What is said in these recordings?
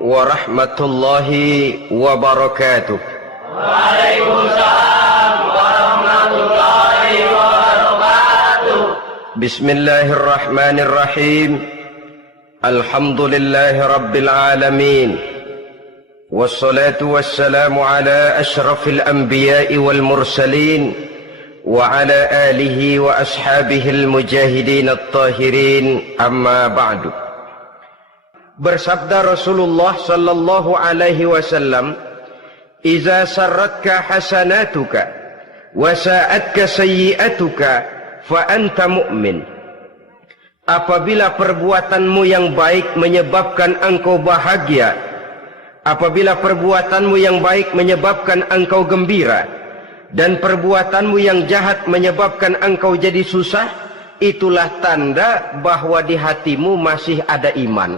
warahmatullahi wabarakatuh. Waalaikumsalam warahmatullahi wabarakatuh. Bismillahirrahmanirrahim. Alhamdulillahi rabbil alamin. Wassalatu wassalamu ala ashrafil anbiya'i wal mursalin wa ala alihi wa ashabihil mujahidin at-tahirin, amma ba'du. Bersabda Rasulullah sallallahu alaihi wasallam, "Iza sarratka hasanatuka wa sa'atka sayyi'atuka fa anta mu'min." Apabila perbuatanmu yang baik menyebabkan engkau bahagia, apabila perbuatanmu yang baik menyebabkan engkau gembira, dan perbuatanmu yang jahat menyebabkan engkau jadi susah, itulah tanda bahwa di hatimu masih ada iman.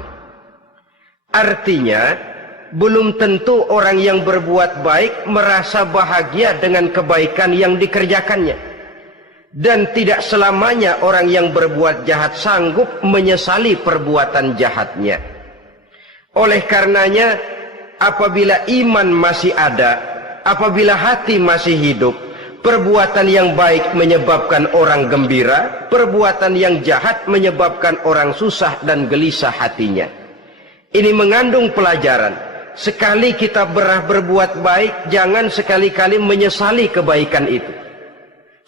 Artinya, belum tentu orang yang berbuat baik merasa bahagia dengan kebaikan yang dikerjakannya. Dan tidak selamanya orang yang berbuat jahat sanggup menyesali perbuatan jahatnya. Oleh karenanya, apabila iman masih ada, apabila hati masih hidup, perbuatan yang baik menyebabkan orang gembira, perbuatan yang jahat menyebabkan orang susah dan gelisah hatinya. Ini mengandung pelajaran. Sekali kita berbuat baik, jangan sekali-kali menyesali kebaikan itu.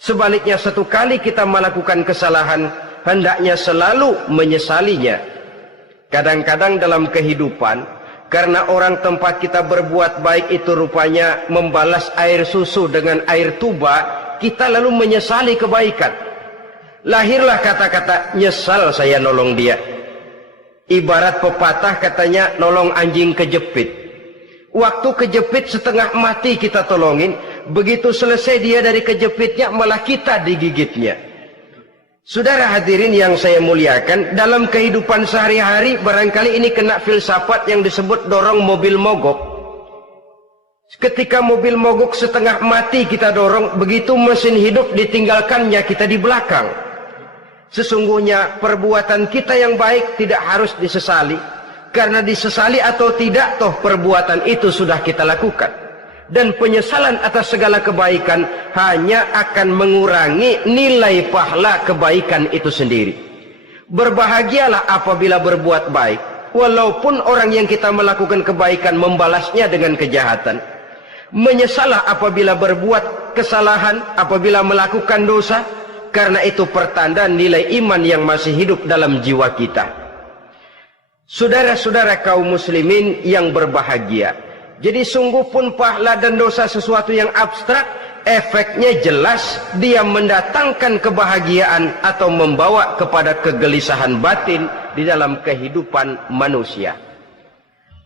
Sebaliknya, satu kali kita melakukan kesalahan, hendaknya selalu menyesalinya. Kadang-kadang dalam kehidupan, karena orang tempat kita berbuat baik itu rupanya membalas air susu dengan air tuba, kita lalu menyesali kebaikan. Lahirlah kata-kata, "Nyesal saya nolong dia." Ibarat pepatah katanya, nolong anjing kejepit. Waktu kejepit setengah mati kita tolongin, begitu selesai dia dari kejepitnya, malah kita digigitnya. Saudara hadirin yang saya muliakan, dalam kehidupan sehari-hari barangkali ini kena filsafat yang disebut dorong mobil mogok. Ketika mobil mogok setengah mati kita dorong, begitu mesin hidup ditinggalkannya kita di belakang. Sesungguhnya perbuatan kita yang baik tidak harus disesali, karena disesali atau tidak, toh perbuatan itu sudah kita lakukan. Dan penyesalan atas segala kebaikan hanya akan mengurangi nilai pahala kebaikan itu sendiri. Berbahagialah apabila berbuat baik, walaupun orang yang kita melakukan kebaikan membalasnya dengan kejahatan. Menyesalah apabila berbuat kesalahan, apabila melakukan dosa, karena itu pertanda nilai iman yang masih hidup dalam jiwa kita. Saudara-saudara kaum muslimin yang berbahagia, jadi sungguh pun pahala dan dosa sesuatu yang abstrak, efeknya jelas dia mendatangkan kebahagiaan atau membawa kepada kegelisahan batin di dalam kehidupan manusia.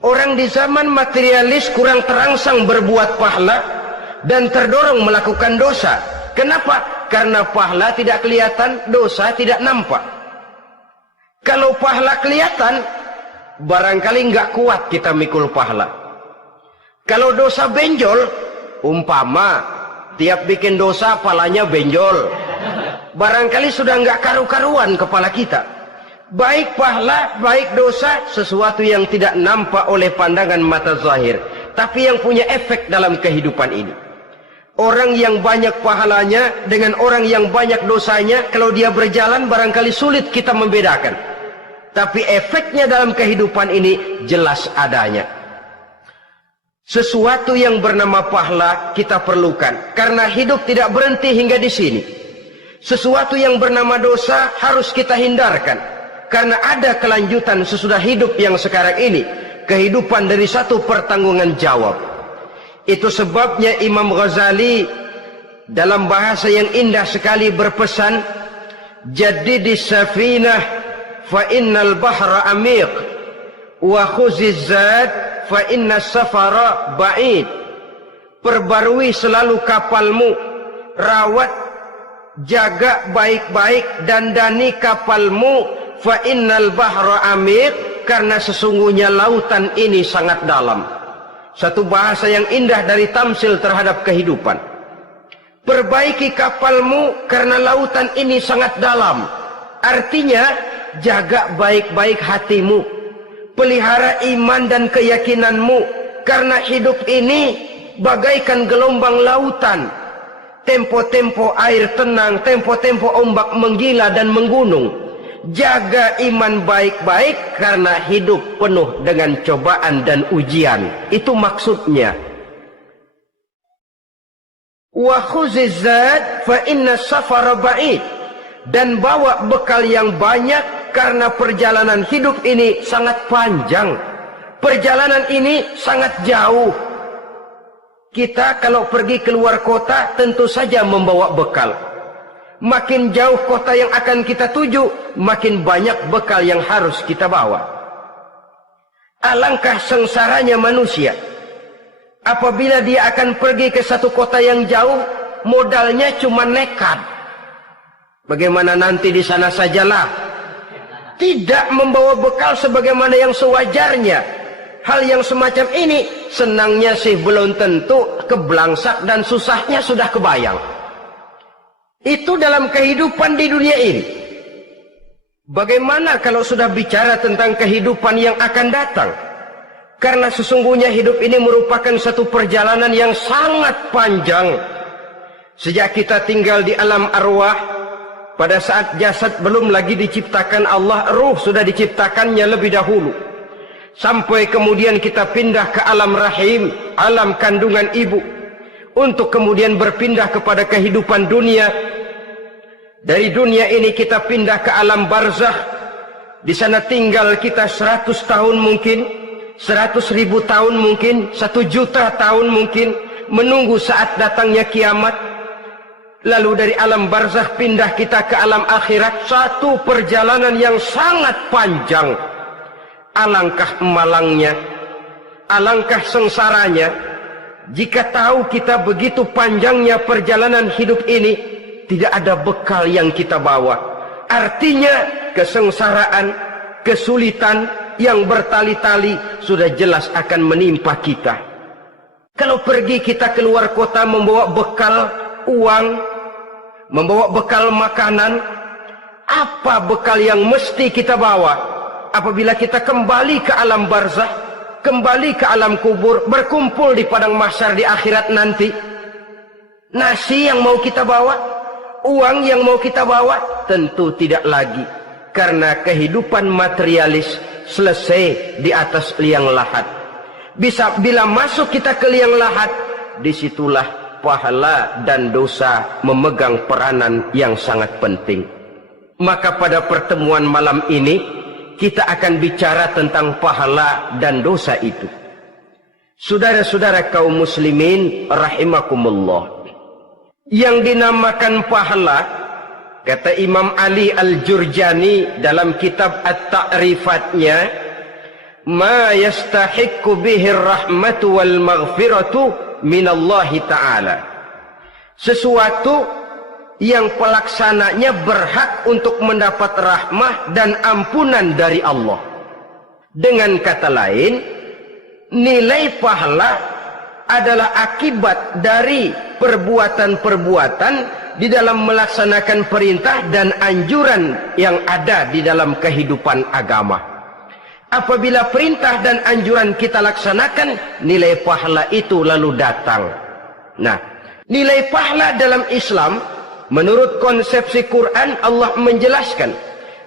Orang di zaman materialis kurang terangsang berbuat pahala dan terdorong melakukan dosa. Kenapa? Karena pahala tidak kelihatan, dosa tidak nampak. Kalau pahala kelihatan, barangkali nggak kuat kita mikul pahala. Kalau dosa benjol, umpama tiap bikin dosa palanya benjol, barangkali sudah nggak karu-karuan kepala kita. Baik pahala, baik dosa, sesuatu yang tidak nampak oleh pandangan mata zahir, tapi yang punya efek dalam kehidupan ini. Orang yang banyak pahalanya dengan orang yang banyak dosanya, kalau dia berjalan barangkali sulit kita membedakan. Tapi efeknya dalam kehidupan ini jelas adanya. Sesuatu yang bernama pahala kita perlukan, karena hidup tidak berhenti hingga di sini. Sesuatu yang bernama dosa harus kita hindarkan, karena ada kelanjutan sesudah hidup yang sekarang ini. Kehidupan dari satu pertanggungan jawab. Itu sebabnya Imam Ghazali dalam bahasa yang indah sekali berpesan, "Jaddidis safinah fa innal bahra amiq wa khuziz zad fa innas safara ba'id." Perbarui selalu kapalmu, rawat, jaga baik-baik, dandani kapalmu, fa innal bahra amiq, karena sesungguhnya lautan ini sangat dalam. Satu bahasa yang indah dari tamsil terhadap kehidupan. Perbaiki kapalmu karena lautan ini sangat dalam. Artinya, jaga baik-baik hatimu. Pelihara iman dan keyakinanmu, karena hidup ini bagaikan gelombang lautan. Tempo-tempo air tenang, tempo-tempo ombak menggila dan menggunung. Jaga iman baik-baik karena hidup penuh dengan cobaan dan ujian. Itu maksudnya. Wa khuziz zad fa inna safara ba'id. Dan bawa bekal yang banyak karena perjalanan hidup ini sangat panjang. Perjalanan ini sangat jauh. Kita kalau pergi keluar kota tentu saja membawa bekal. Makin jauh kota yang akan kita tuju, makin banyak bekal yang harus kita bawa. Alangkah sengsaranya manusia apabila dia akan pergi ke satu kota yang jauh, modalnya cuma nekat. Bagaimana nanti di sana sajalah. Tidak membawa bekal sebagaimana yang sewajarnya. Hal yang semacam ini senangnya sih belum tentu, keblangsak dan susahnya sudah kebayang. Itu dalam kehidupan di dunia ini. Bagaimana kalau sudah bicara tentang kehidupan yang akan datang? Karena sesungguhnya hidup ini merupakan satu perjalanan yang sangat panjang. Sejak kita tinggal di alam arwah, pada saat jasad belum lagi diciptakan Allah, ruh sudah diciptakannya lebih dahulu. Sampai kemudian kita pindah ke alam rahim, alam kandungan ibu. Untuk kemudian berpindah kepada kehidupan dunia. Dari dunia ini kita pindah ke alam barzakh. Di sana tinggal kita 100 tahun mungkin, 100.000 tahun mungkin, 1 juta tahun mungkin, menunggu saat datangnya kiamat. Lalu dari alam barzakh pindah kita ke alam akhirat. Satu perjalanan yang sangat panjang. Alangkah malangnya, alangkah sengsaranya jika tahu kita begitu panjangnya perjalanan hidup ini, tidak ada bekal yang kita bawa. Artinya kesengsaraan, kesulitan yang bertali-tali sudah jelas akan menimpa kita. Kalau pergi kita keluar kota membawa bekal uang, membawa bekal makanan, apa bekal yang mesti kita bawa? Apabila kita kembali ke alam barzakh, kembali ke alam kubur, berkumpul di padang mahsyar di akhirat nanti, nasi yang mau kita bawa, uang yang mau kita bawa, tentu tidak lagi. Karena kehidupan materialis selesai di atas liang lahat. Bila masuk kita ke liang lahat, disitulah pahala dan dosa memegang peranan yang sangat penting. Maka pada pertemuan malam ini kita akan bicara tentang pahala dan dosa itu. Saudara-saudara kaum muslimin rahimakumullah, yang dinamakan pahala, kata Imam Ali Al-Jurjani dalam kitab At-Ta'rifatnya, ma yastahiqqu bihi rahmatu wal maghfiratu minallahi ta'ala. Sesuatu yang pelaksananya berhak untuk mendapat rahmah dan ampunan dari Allah. Dengan kata lain, nilai pahala adalah akibat dari perbuatan-perbuatan di dalam melaksanakan perintah dan anjuran yang ada di dalam kehidupan agama. Apabila perintah dan anjuran kita laksanakan, nilai pahala itu lalu datang. Nah, nilai pahala dalam Islam, menurut konsepsi Quran, Allah menjelaskan,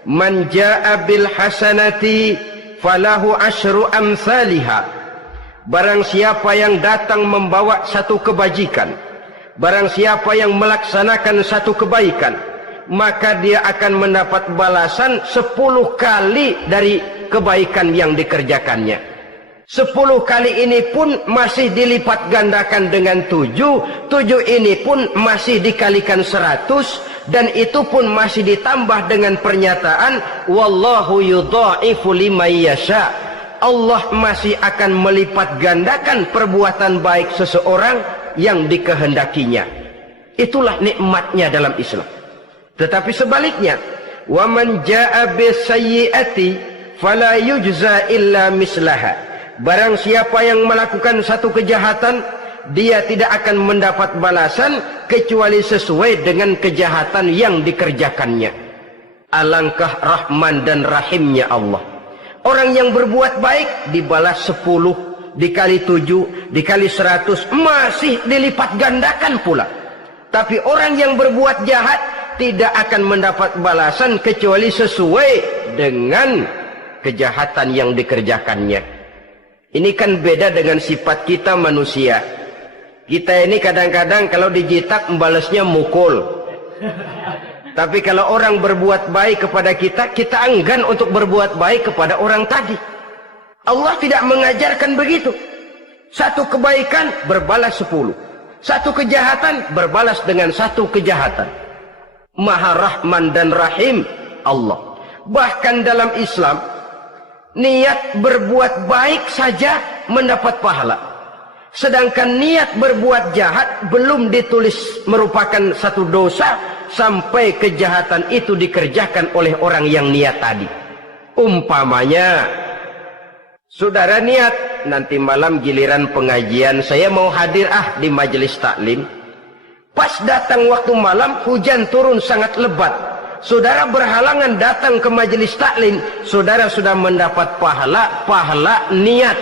man jaa bil hasanati falahu asyru amsalihha. Barang siapa yang datang membawa satu kebajikan, barang siapa yang melaksanakan satu kebaikan, maka dia akan mendapat balasan 10 kali dari kebaikan yang dikerjakannya. 10 kali ini pun masih dilipat gandakan dengan 7 ini pun masih dikalikan 100, dan itu pun masih ditambah dengan pernyataan wallahu yudha'ifu liman yasha. Allah masih akan melipat gandakan perbuatan baik seseorang yang dikehendakinya. Itulah nikmatnya dalam Islam. Tetapi sebaliknya, wa man jaa'a bisayyi'ati fala yujza illa mislaha. Barang siapa yang melakukan satu kejahatan, dia tidak akan mendapat balasan kecuali sesuai dengan kejahatan yang dikerjakannya. Alangkah rahman dan rahimnya Allah. Orang yang berbuat baik dibalas 10, dikali 7, dikali 100, masih dilipat gandakan pula. Tapi orang yang berbuat jahat tidak akan mendapat balasan kecuali sesuai dengan kejahatan yang dikerjakannya. Ini kan beda dengan sifat kita manusia. Kita ini kadang-kadang kalau dijitak membalasnya mukul. Tapi kalau orang berbuat baik kepada kita, kita enggan untuk berbuat baik kepada orang tadi. Allah tidak mengajarkan begitu. Satu kebaikan berbalas 10. Satu kejahatan berbalas dengan satu kejahatan. Maha Rahman dan Rahim Allah. Bahkan dalam Islam, niat berbuat baik saja mendapat pahala. Sedangkan niat berbuat jahat belum ditulis merupakan satu dosa sampai kejahatan itu dikerjakan oleh orang yang niat tadi. Umpamanya, saudara niat nanti malam giliran pengajian saya mau hadir di majelis taklim. Pas datang waktu malam hujan turun sangat lebat. Saudara berhalangan datang ke majelis taklim, saudara sudah mendapat pahala niat.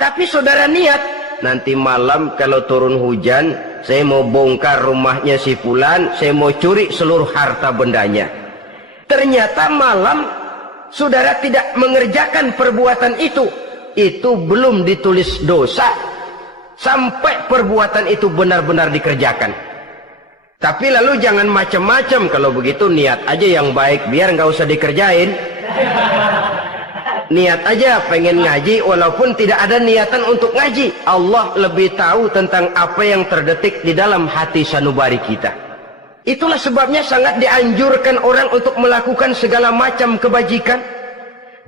Tapi saudara niat, nanti malam kalau turun hujan, saya mau bongkar rumahnya si fulan, saya mau curi seluruh harta bendanya. Ternyata malam saudara tidak mengerjakan perbuatan itu belum ditulis dosa sampai perbuatan itu benar-benar dikerjakan. Tapi lalu jangan macam-macam, kalau begitu niat aja yang baik biar nggak usah dikerjain. Niat aja pengen ngaji walaupun tidak ada niatan untuk ngaji. Allah lebih tahu tentang apa yang terdetik di dalam hati sanubari kita. Itulah sebabnya sangat dianjurkan orang untuk melakukan segala macam kebajikan,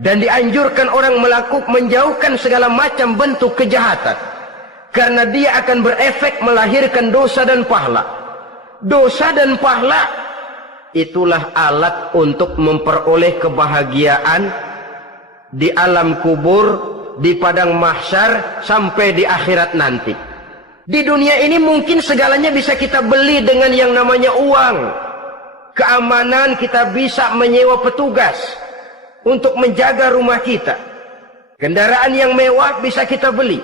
dan dianjurkan orang menjauhkan segala macam bentuk kejahatan, karena dia akan berefek melahirkan dosa dan pahala. Dosa dan pahala itulah alat untuk memperoleh kebahagiaan di alam kubur, di padang mahsyar, sampai di akhirat nanti. Di dunia ini mungkin segalanya bisa kita beli dengan yang namanya uang. Keamanan kita bisa menyewa petugas untuk menjaga rumah kita. Kendaraan yang mewah bisa kita beli.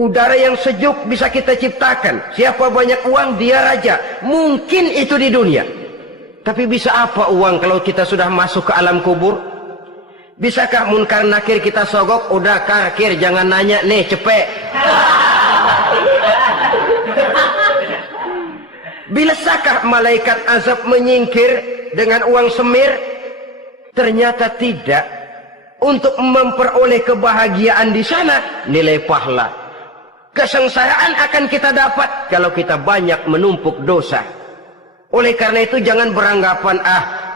Udara yang sejuk bisa kita ciptakan. Siapa banyak uang dia raja. Mungkin itu di dunia. Tapi bisa apa uang kalau kita sudah masuk ke alam kubur? Bisakah munkar nakir kita sogok? Udah karkir, jangan nanya nih, cepet. Bisakah malaikat azab menyingkir dengan uang semir? Ternyata tidak. Untuk memperoleh kebahagiaan di sana, nilai pahala. Kesengsaraan akan kita dapat kalau kita banyak menumpuk dosa. Oleh karena itu jangan beranggapan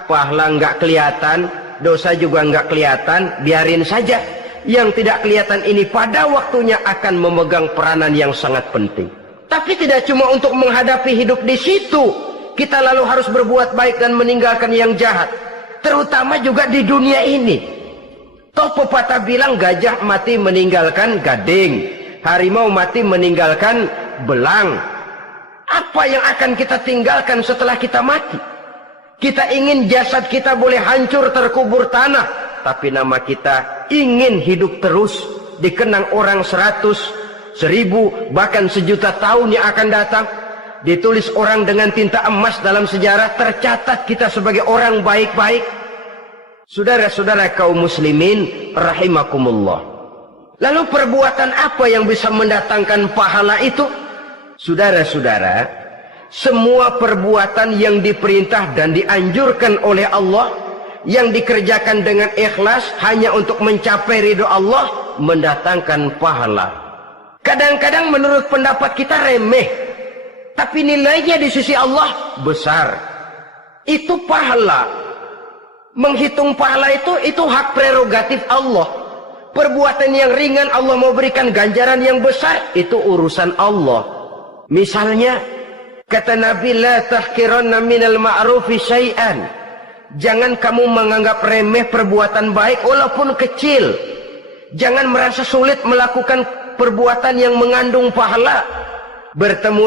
pahala nggak kelihatan, dosa juga nggak kelihatan, biarin saja. Yang tidak kelihatan ini pada waktunya akan memegang peranan yang sangat penting. Tapi tidak cuma untuk menghadapi hidup di situ kita lalu harus berbuat baik dan meninggalkan yang jahat, terutama juga di dunia ini. Toh pepatah bilang gajah mati meninggalkan gading, harimau mati meninggalkan belang. Apa yang akan kita tinggalkan setelah kita mati? Kita ingin jasad kita boleh hancur terkubur tanah, tapi nama kita ingin hidup terus, dikenang orang 100, 1000, bahkan 1.000.000 tahun yang akan datang. Ditulis orang dengan tinta emas dalam sejarah, tercatat kita sebagai orang baik-baik. Saudara-saudara kaum muslimin rahimakumullah. Lalu perbuatan apa yang bisa mendatangkan pahala itu? Saudara-saudara, semua perbuatan yang diperintah dan dianjurkan oleh Allah, yang dikerjakan dengan ikhlas hanya untuk mencapai ridho Allah, mendatangkan pahala. Kadang-kadang menurut pendapat kita remeh, tapi nilainya di sisi Allah besar. Itu pahala. Menghitung pahala itu hak prerogatif Allah. Perbuatan yang ringan Allah mau berikan ganjaran yang besar, itu urusan Allah. Misalnya, kata Nabi, la tahkiranna minal ma'rufi syai'an. Jangan kamu menganggap remeh perbuatan baik walaupun kecil. Jangan merasa sulit melakukan perbuatan yang mengandung pahala. Bertemu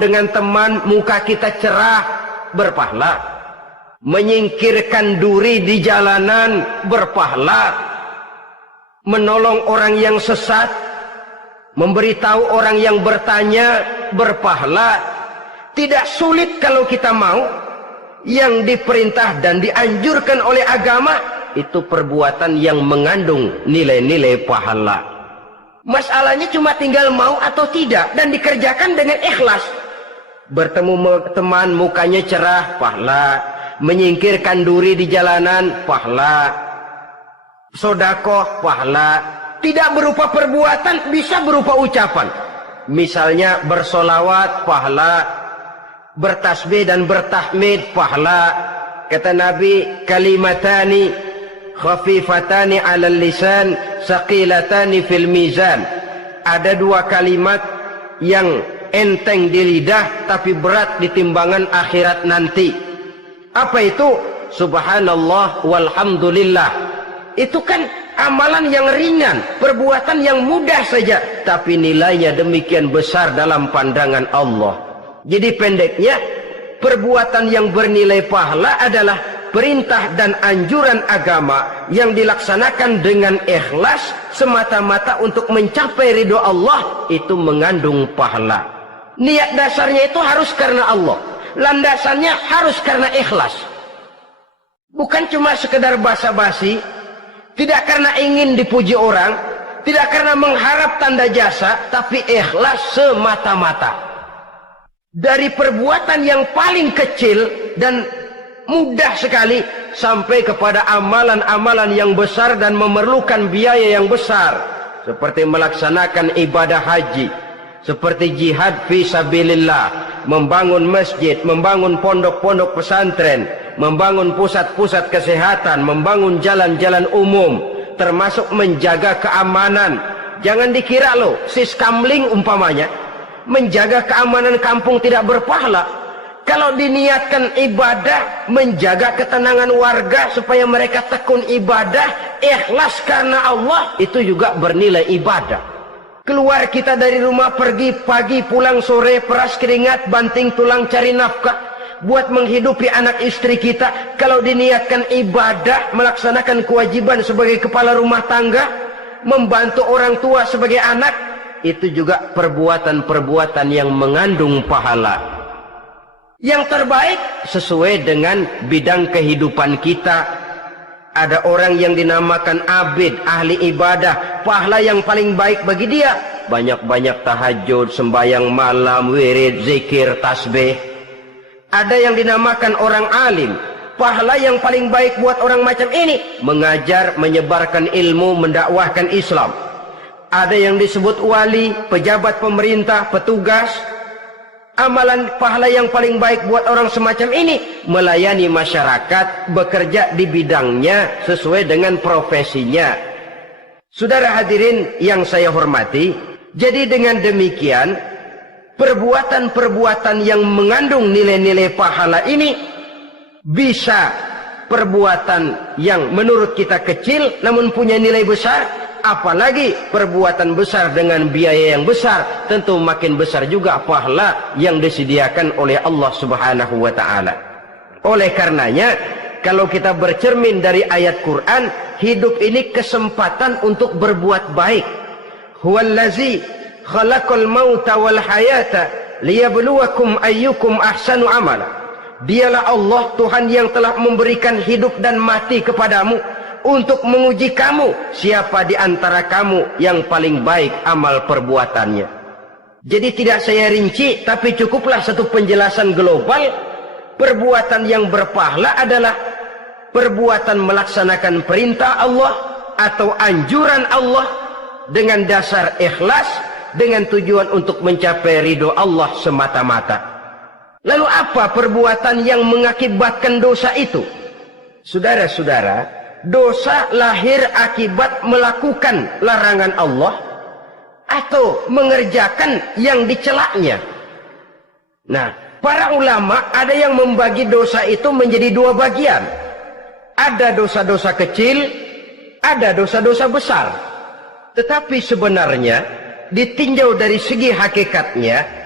dengan teman, muka kita cerah, berpahala. menyingkirkan duri di jalanan berpahala, menolong orang yang sesat, memberitahu orang yang bertanya berpahala. Tidak sulit kalau kita mau. Yang diperintah dan dianjurkan oleh agama itu perbuatan yang mengandung nilai-nilai pahala. Masalahnya cuma tinggal mau atau tidak dan dikerjakan dengan ikhlas. Bertemu teman mukanya cerah, pahala. Menyingkirkan duri di jalanan, pahala. Sodakoh, pahala. Tidak berupa perbuatan, bisa berupa ucapan. Misalnya bersolawat, pahala. Bertasbih dan bertahmid, pahala. Kata Nabi, kalimatani khafifatani 'alal lisan saqilatani fil mizan. Ada dua kalimat yang enteng di lidah tapi berat di timbangan akhirat nanti. Apa itu? Subhanallah walhamdulillah. Itu kan amalan yang ringan, perbuatan yang mudah saja, tapi nilainya demikian besar dalam pandangan Allah. Jadi pendeknya, perbuatan yang bernilai pahala adalah perintah dan anjuran agama yang dilaksanakan dengan ikhlas semata-mata untuk mencapai ridho Allah, itu mengandung pahala. Niat dasarnya itu harus karena Allah, landasannya harus karena ikhlas. Bukan cuma sekedar basa-basi, tidak karena ingin dipuji orang, tidak karena mengharap tanda jasa, tapi ikhlas semata-mata. Dari perbuatan yang paling kecil dan mudah sekali sampai kepada amalan-amalan yang besar dan memerlukan biaya yang besar, seperti melaksanakan ibadah haji, seperti jihad fi sabilillah, membangun masjid, membangun pondok-pondok pesantren, membangun pusat-pusat kesehatan, membangun jalan-jalan umum, termasuk menjaga keamanan. Jangan dikira loh, siskamling umpamanya, menjaga keamanan kampung tidak berpahala. Kalau diniatkan ibadah, menjaga ketenangan warga supaya mereka tekun ibadah, ikhlas karena Allah, itu juga bernilai ibadah. Keluar kita dari rumah, pergi pagi, pulang sore, peras keringat, banting tulang cari nafkah buat menghidupi anak istri kita. Kalau diniatkan ibadah, melaksanakan kewajiban sebagai kepala rumah tangga, membantu orang tua sebagai anak, itu juga perbuatan-perbuatan yang mengandung pahala. Yang terbaik sesuai dengan bidang kehidupan kita. Ada orang yang dinamakan abid, ahli ibadah, pahala yang paling baik bagi dia banyak-banyak tahajud, sembahyang malam, wirid, zikir, tasbih. Ada yang dinamakan orang alim, pahala yang paling baik buat orang macam ini mengajar, menyebarkan ilmu, mendakwahkan Islam. Ada yang disebut wali, pejabat pemerintah, petugas. Amalan pahala yang paling baik buat orang semacam ini melayani masyarakat, bekerja di bidangnya sesuai dengan profesinya. Saudara hadirin yang saya hormati, jadi dengan demikian perbuatan-perbuatan yang mengandung nilai-nilai pahala ini bisa perbuatan yang menurut kita kecil namun punya nilai besar. Apalagi perbuatan besar dengan biaya yang besar, tentu makin besar juga pahala yang disediakan oleh Allah Subhanahu wa ta'ala. Oleh karenanya, kalau kita bercermin dari ayat Quran, hidup ini kesempatan untuk berbuat baik. Huwallazi khalaqal mauta wal hayata liyabluwakum ayyukum ahsanu amala. Dialah Allah, Tuhan yang telah memberikan hidup dan mati kepadamu untuk menguji kamu, siapa di antara kamu yang paling baik amal perbuatannya. Jadi tidak saya rinci, tapi cukuplah satu penjelasan global. Perbuatan yang berpahala adalah perbuatan melaksanakan perintah Allah atau anjuran Allah dengan dasar ikhlas, dengan tujuan untuk mencapai ridho Allah semata-mata. Lalu apa perbuatan yang mengakibatkan dosa itu? Saudara-saudara, dosa lahir akibat melakukan larangan Allah atau mengerjakan yang dicelaknya. Nah, para ulama ada yang membagi dosa itu menjadi dua bagian. Ada dosa-dosa kecil, ada dosa-dosa besar. Tetapi sebenarnya ditinjau dari segi hakikatnya,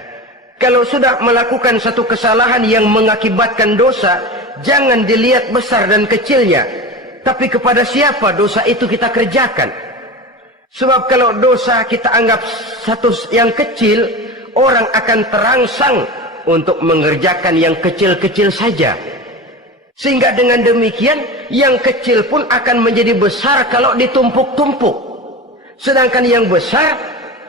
kalau sudah melakukan satu kesalahan yang mengakibatkan dosa, jangan dilihat besar dan kecilnya, tapi kepada siapa dosa itu kita kerjakan. Sebab kalau dosa kita anggap satu yang kecil, orang akan terangsang untuk mengerjakan yang kecil-kecil saja. Sehingga dengan demikian, yang kecil pun akan menjadi besar kalau ditumpuk-tumpuk. Sedangkan yang besar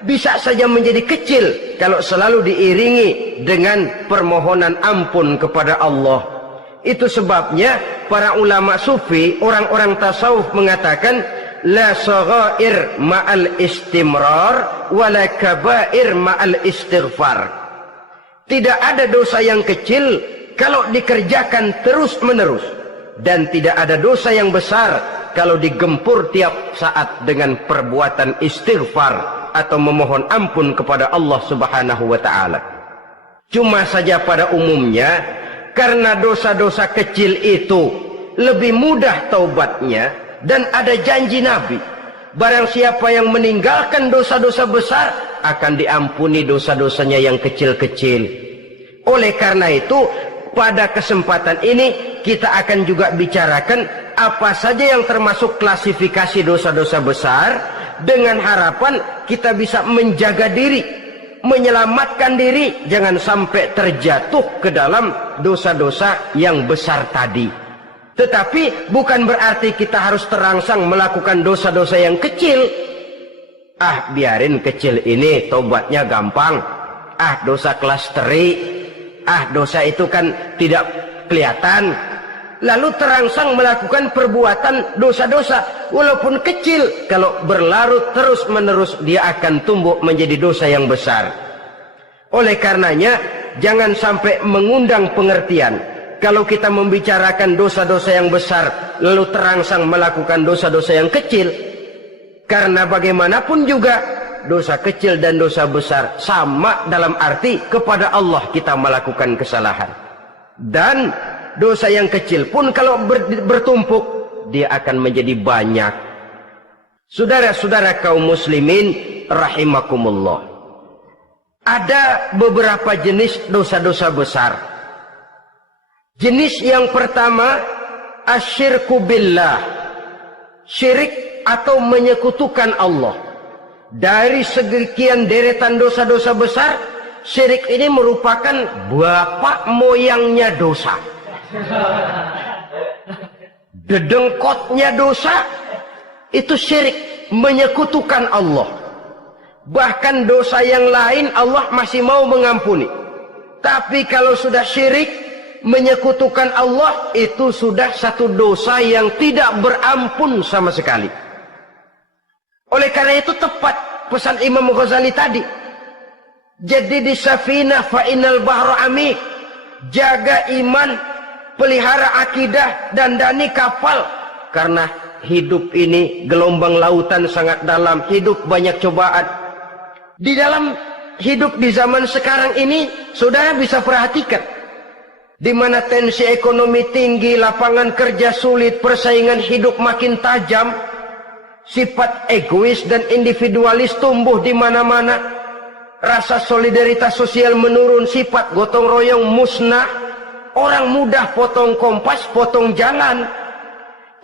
bisa saja menjadi kecil kalau selalu diiringi dengan permohonan ampun kepada Allah. Itu sebabnya para ulama sufi, orang-orang tasawuf mengatakan, la saghair ma'al istimrar wala kabair ma'al istighfar. Tidak ada dosa yang kecil kalau dikerjakan terus-menerus, dan tidak ada dosa yang besar kalau digempur tiap saat dengan perbuatan istighfar atau memohon ampun kepada Allah Subhanahu wa taala. Cuma saja pada umumnya, karena dosa-dosa kecil itu lebih mudah taubatnya, dan ada janji Nabi, barang siapa yang meninggalkan dosa-dosa besar akan diampuni dosa-dosanya yang kecil-kecil. Oleh karena itu, pada kesempatan ini kita akan juga bicarakan apa saja yang termasuk klasifikasi dosa-dosa besar, dengan harapan kita bisa menjaga diri, menyelamatkan diri, jangan sampai terjatuh ke dalam dosa-dosa yang besar tadi. Tetapi bukan berarti kita harus terangsang melakukan dosa-dosa yang kecil. Ah, biarin kecil ini, tobatnya gampang. Ah, dosa kelas teri. Ah, dosa itu kan tidak kelihatan. Lalu terangsang melakukan perbuatan dosa-dosa walaupun kecil, kalau berlarut terus-menerus dia akan tumbuh menjadi dosa yang besar. Oleh karenanya, jangan sampai mengundang pengertian kalau kita membicarakan dosa-dosa yang besar lalu terangsang melakukan dosa-dosa yang kecil. Karena bagaimanapun juga dosa kecil dan dosa besar sama dalam arti kepada Allah kita melakukan kesalahan. Dan dosa yang kecil pun kalau bertumpuk, dia akan menjadi banyak. Saudara-saudara kaum muslimin rahimakumullah, ada beberapa jenis dosa-dosa besar. Jenis yang pertama, asyirku billah, syirik atau menyekutukan Allah. Dari sekian deretan dosa-dosa besar, syirik ini merupakan bapak moyangnya dosa. Dedengkotnya dosa itu syirik, menyekutukan Allah. Bahkan dosa yang lain Allah masih mau mengampuni, tapi kalau sudah syirik, menyekutukan Allah, itu sudah satu dosa yang tidak berampun sama sekali. Oleh karena itu tepat pesan Imam Ghazali tadi, jadi di safinah fa innal bahra amik, jaga iman, pelihara akidah, dandani kapal, karena hidup ini gelombang lautan sangat dalam, hidup banyak cobaan. Di dalam hidup di zaman sekarang ini, saudara bisa perhatikan, di mana tensi ekonomi tinggi, lapangan kerja sulit, persaingan hidup makin tajam, sifat egois dan individualis tumbuh di mana-mana, rasa solidaritas sosial menurun, sifat gotong royong musnah, orang mudah potong kompas, potong jalan,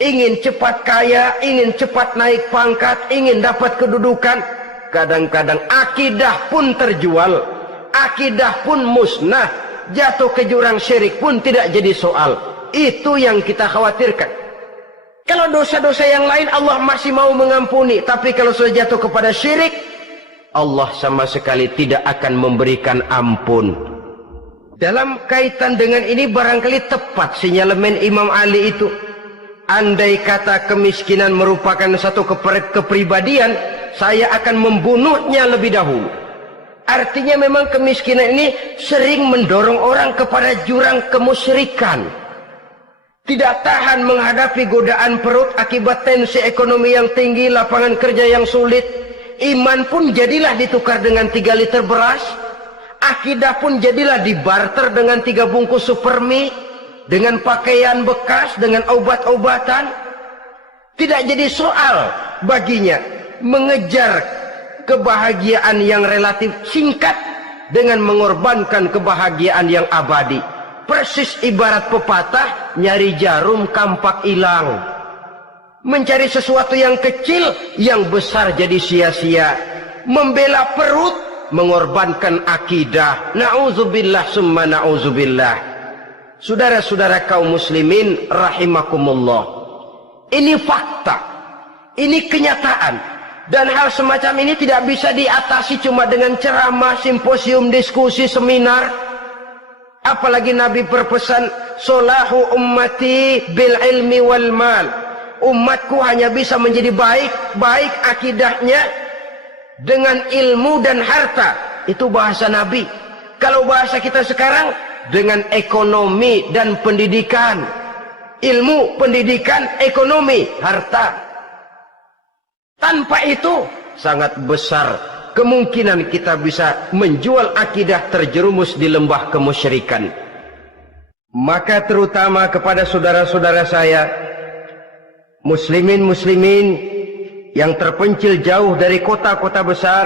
ingin cepat kaya, ingin cepat naik pangkat, ingin dapat kedudukan. Kadang-kadang akidah pun terjual, akidah pun musnah, jatuh ke jurang syirik pun tidak jadi soal. Itu yang kita khawatirkan. Kalau dosa-dosa yang lain Allah masih mau mengampuni, tapi kalau sudah jatuh kepada syirik, Allah sama sekali tidak akan memberikan ampun. Dalam kaitan dengan ini barangkali tepat sinyalemen Imam Ali itu. Andai kata kemiskinan merupakan satu kepribadian, saya akan membunuhnya lebih dahulu. Artinya memang kemiskinan ini sering mendorong orang kepada jurang kemusyrikan. Tidak tahan menghadapi godaan perut akibat tensi ekonomi yang tinggi, lapangan kerja yang sulit. Iman pun jadilah ditukar dengan 3 liter beras. Akidah pun jadilah dibarter dengan 3 bungkus supermi, dengan pakaian bekas, dengan obat-obatan. Tidak jadi soal baginya mengejar kebahagiaan yang relatif singkat dengan mengorbankan kebahagiaan yang abadi. Persis ibarat pepatah, nyari jarum kampak hilang. Mencari sesuatu yang kecil, yang besar jadi sia-sia. Membela perut, mengorbankan akidah. Na'udzubillah summa na'udzubillah. Saudara-saudara kaum muslimin rahimakumullah. Ini fakta. Ini kenyataan. Dan hal semacam ini tidak bisa diatasi cuma dengan ceramah, simposium, diskusi, seminar. Apalagi Nabi berpesan, solahu ummati bil ilmi wal mal. Umatku hanya bisa menjadi baik akidahnya dengan ilmu dan harta. Itu bahasa Nabi. Kalau bahasa kita sekarang, dengan ekonomi dan pendidikan. Ilmu, pendidikan, ekonomi, harta. Tanpa itu sangat besar kemungkinan kita bisa menjual akidah terjerumus di lembah kemusyrikan. Maka terutama kepada saudara-saudara saya, muslimin yang terpencil jauh dari kota-kota besar,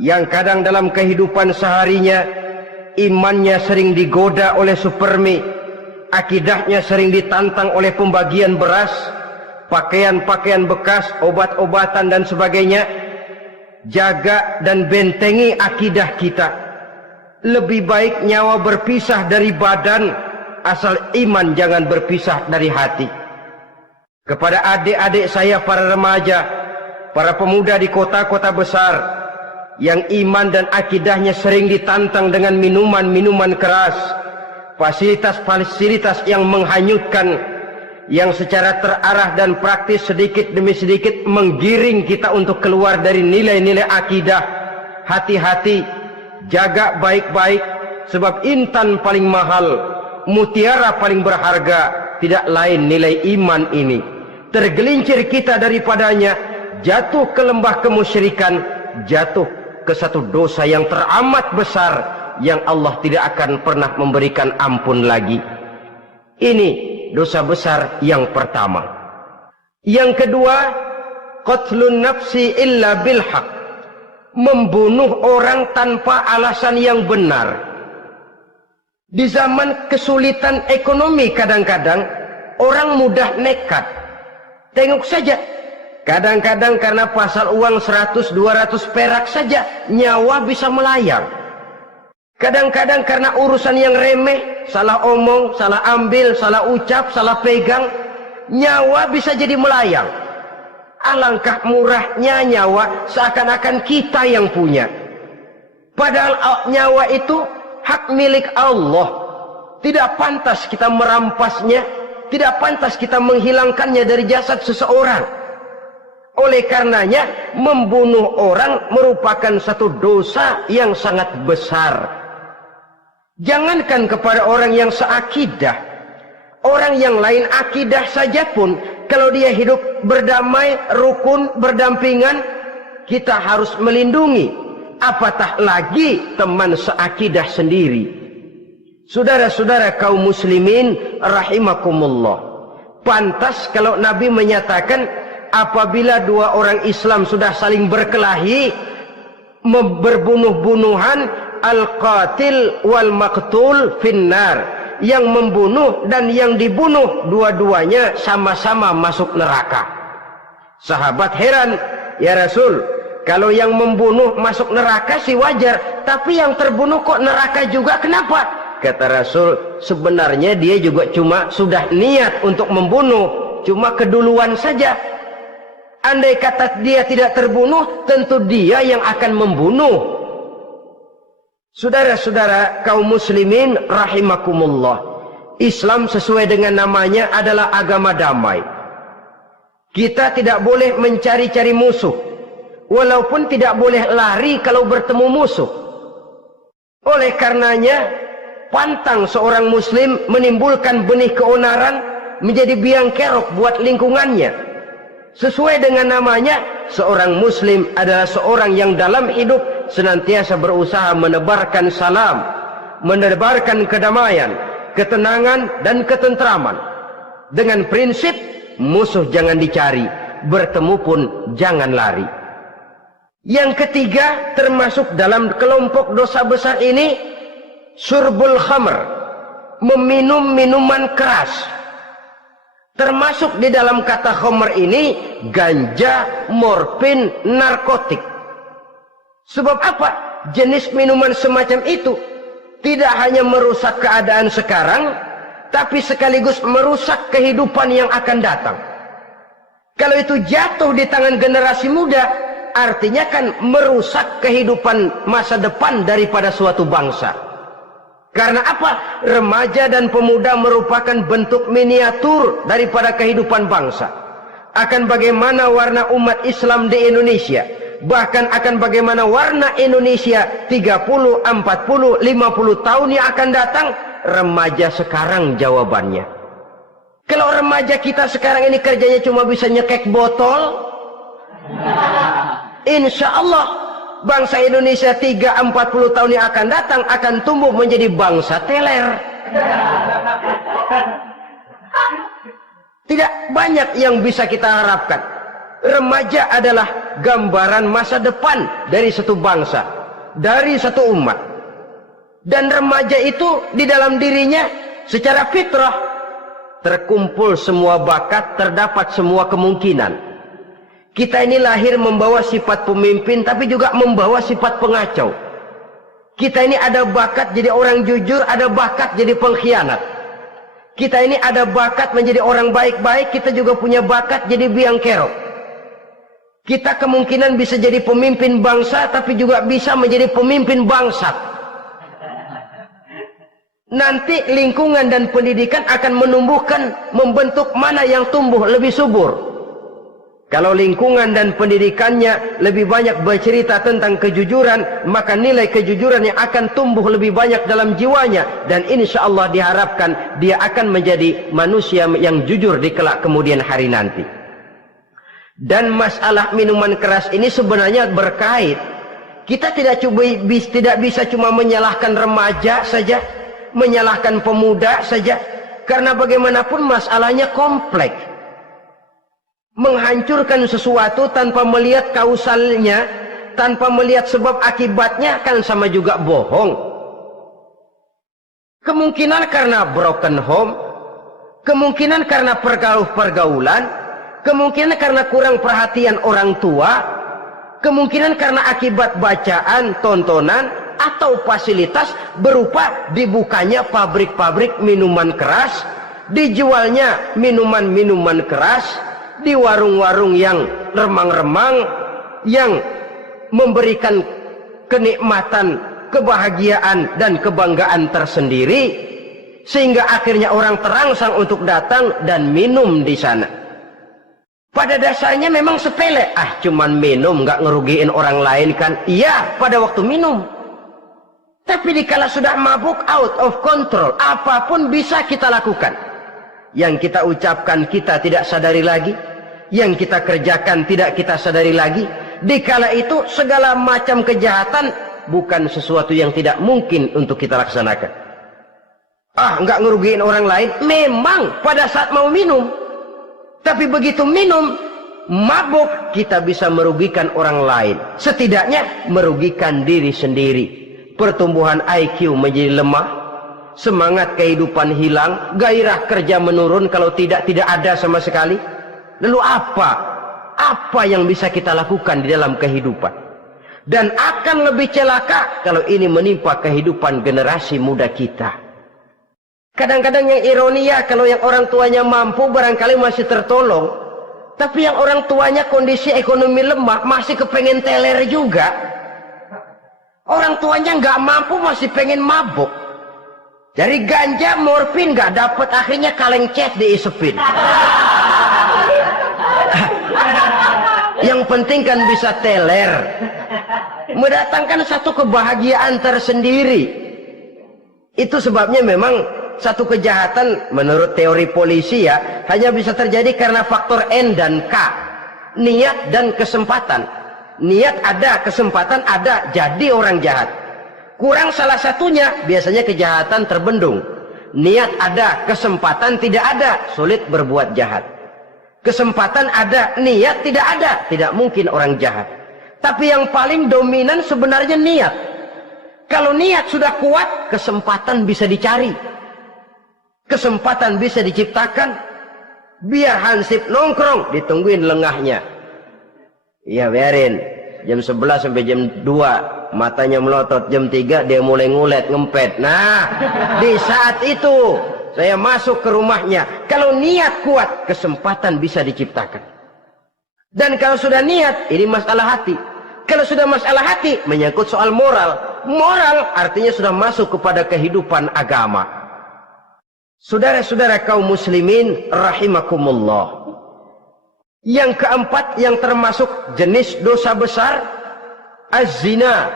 yang kadang dalam kehidupan seharinya imannya sering digoda oleh supermi, akidahnya sering ditantang oleh pembagian beras, pakaian-pakaian bekas, obat-obatan dan sebagainya. Jaga dan bentengi akidah kita. Lebih baik nyawa berpisah dari badan, asal iman jangan berpisah dari hati. Kepada adik-adik saya para remaja, para pemuda di kota-kota besar, yang iman dan akidahnya sering ditantang dengan minuman-minuman keras, fasilitas-fasilitas yang menghanyutkan, yang secara terarah dan praktis sedikit demi sedikit menggiring kita untuk keluar dari nilai-nilai akidah. Hati-hati, jaga baik-baik, sebab intan paling mahal, mutiara paling berharga, tidak lain nilai iman ini. Tergelincir kita daripadanya, jatuh ke lembah kemusyrikan, jatuh ke satu dosa yang teramat besar, yang Allah tidak akan pernah memberikan ampun lagi. Ini dosa besar yang pertama. Yang kedua, qatlun nafsi illa bilhaq, membunuh orang tanpa alasan yang benar. Di zaman kesulitan ekonomi kadang-kadang orang mudah nekat. Tengok saja, kadang-kadang karena pasal uang 100-200 perak saja nyawa bisa melayang. Kadang-kadang karena urusan yang remeh, salah omong, salah ambil, salah ucap, salah pegang, nyawa bisa jadi melayang. Alangkah murahnya nyawa, seakan-akan kita yang punya. Padahal nyawa itu hak milik Allah. Tidak pantas kita merampasnya, tidak pantas kita menghilangkannya dari jasad seseorang. Oleh karenanya, membunuh orang merupakan satu dosa yang sangat besar. Jangankan kepada orang yang seakidah, orang yang lain akidah saja pun, kalau dia hidup berdamai, rukun, berdampingan, kita harus melindungi. Apatah lagi teman seakidah sendiri. Saudara-saudara kaum muslimin rahimakumullah. Pantas kalau Nabi menyatakan, apabila dua orang Islam sudah saling berkelahi, berbunuh-bunuhan, al-qatil wal maqtul finnar, yang membunuh dan yang dibunuh dua-duanya sama-sama masuk neraka. Sahabat heran, ya Rasul, kalau yang membunuh masuk neraka sih wajar, tapi yang terbunuh kok neraka juga, kenapa? Kata Rasul, sebenarnya dia juga cuma sudah niat untuk membunuh, cuma keduluan saja. Andai kata dia tidak terbunuh, tentu dia yang akan membunuh. Saudara-saudara kaum muslimin rahimakumullah, Islam sesuai dengan namanya adalah agama damai. Kita tidak boleh mencari-cari musuh, walaupun tidak boleh lari kalau bertemu musuh. Oleh karenanya, pantang seorang muslim menimbulkan benih keonaran menjadi biang kerok buat lingkungannya. Sesuai dengan namanya, seorang muslim adalah seorang yang dalam hidup senantiasa berusaha menebarkan salam, menebarkan kedamaian, ketenangan dan ketentraman. Dengan prinsip, musuh jangan dicari, bertemu pun jangan lari. Yang ketiga, termasuk dalam kelompok dosa besar ini, syurbul khamr, meminum minuman keras. Termasuk di dalam kata khamr ini ganja, morfin, narkotik. Sebab apa? Jenis minuman semacam itu tidak hanya merusak keadaan sekarang, tapi sekaligus merusak kehidupan yang akan datang. Kalau itu jatuh di tangan generasi muda, artinya kan merusak kehidupan masa depan daripada suatu bangsa. Karena apa? Remaja dan pemuda merupakan bentuk miniatur daripada kehidupan bangsa. Akan bagaimana warna umat Islam di Indonesia, bahkan akan bagaimana warna Indonesia 30, 40, 50 tahun yang akan datang, remaja sekarang jawabannya. Kalau remaja kita sekarang ini kerjanya cuma bisa nyekek botol, insya Allah bangsa Indonesia 30-40 tahun yang akan datang akan tumbuh menjadi bangsa teler. Tidak banyak yang bisa kita harapkan. Remaja adalah gambaran masa depan dari satu bangsa, dari satu umat. Dan remaja itu di dalam dirinya secara fitrah terkumpul semua bakat, terdapat semua kemungkinan. Kita ini lahir membawa sifat pemimpin, tapi juga membawa sifat pengacau. Kita ini ada bakat jadi orang jujur, ada bakat jadi pengkhianat. Kita ini ada bakat menjadi orang baik-baik, kita juga punya bakat jadi biang kerok. Kita kemungkinan bisa jadi pemimpin bangsa, tapi juga bisa menjadi pemimpin bangsat. Nanti lingkungan dan pendidikan akan menumbuhkan, membentuk mana yang tumbuh lebih subur. Kalau lingkungan dan pendidikannya lebih banyak bercerita tentang kejujuran, maka nilai kejujuran yang akan tumbuh lebih banyak dalam jiwanya. Dan insya Allah diharapkan dia akan menjadi manusia yang jujur di kelak kemudian hari nanti. Dan masalah minuman keras ini sebenarnya berkait. Kita tidak bisa cuma menyalahkan remaja saja, menyalahkan pemuda saja, karena bagaimanapun masalahnya kompleks. Menghancurkan sesuatu tanpa melihat kausalnya, tanpa melihat sebab akibatnya, kan sama juga bohong. Kemungkinan karena broken home, kemungkinan karena pergaulan, kemungkinan karena kurang perhatian orang tua, kemungkinan karena akibat bacaan, tontonan, atau fasilitas berupa dibukanya pabrik-pabrik minuman keras, dijualnya minuman-minuman keras di warung-warung yang remang-remang, yang memberikan kenikmatan, kebahagiaan dan kebanggaan tersendiri, sehingga akhirnya orang terangsang untuk datang dan minum di sana. Pada dasarnya memang sepele, cuman minum, nggak ngerugiin orang lain kan? Iya, pada waktu minum. Tapi dikala sudah mabuk, out of control, apapun bisa kita lakukan. Yang kita ucapkan kita tidak sadari lagi, yang kita kerjakan tidak kita sadari lagi. Dikala itu segala macam kejahatan bukan sesuatu yang tidak mungkin untuk kita laksanakan. Nggak ngerugiin orang lain, memang pada saat mau minum. Tapi begitu minum, mabuk, kita bisa merugikan orang lain. Setidaknya merugikan diri sendiri. Pertumbuhan IQ menjadi lemah, semangat kehidupan hilang, gairah kerja menurun, kalau tidak ada sama sekali. Lalu apa yang bisa kita lakukan di dalam kehidupan? Dan akan lebih celaka kalau ini menimpa kehidupan generasi muda kita. Kadang-kadang yang ironi ya, kalau yang orang tuanya mampu barangkali masih tertolong, tapi yang orang tuanya kondisi ekonomi lemah masih kepengen teler juga. Orang tuanya nggak mampu masih pengen mabuk. Dari ganja, morfin nggak dapat, akhirnya kaleng cet diisepin. Yang penting kan bisa teler, mendatangkan satu kebahagiaan tersendiri. Itu sebabnya memang satu kejahatan menurut teori polisi ya hanya bisa terjadi karena faktor N dan K, niat dan kesempatan. Niat ada, kesempatan ada, jadi orang jahat. Kurang salah satunya, biasanya kejahatan terbendung. Niat ada, kesempatan tidak ada, sulit berbuat jahat. Kesempatan ada, niat tidak ada, tidak mungkin orang jahat. Tapi yang paling dominan sebenarnya niat. Kalau niat sudah kuat, kesempatan bisa dicari. kesempatan bisa diciptakan. Biar Hansip nongkrong, ditungguin lengahnya. Iya biarin. Jam 11 sampai jam 2, matanya melotot. Jam 3 dia mulai ngulet, ngempet. Nah, di saat itu saya masuk ke rumahnya. Kalau niat kuat, kesempatan bisa diciptakan. Dan kalau sudah niat, ini masalah hati. Kalau sudah masalah hati, menyangkut soal moral. Moral artinya sudah masuk kepada kehidupan agama. Saudara-saudara kaum muslimin rahimakumullah. Yang keempat yang termasuk jenis dosa besar, az-zina,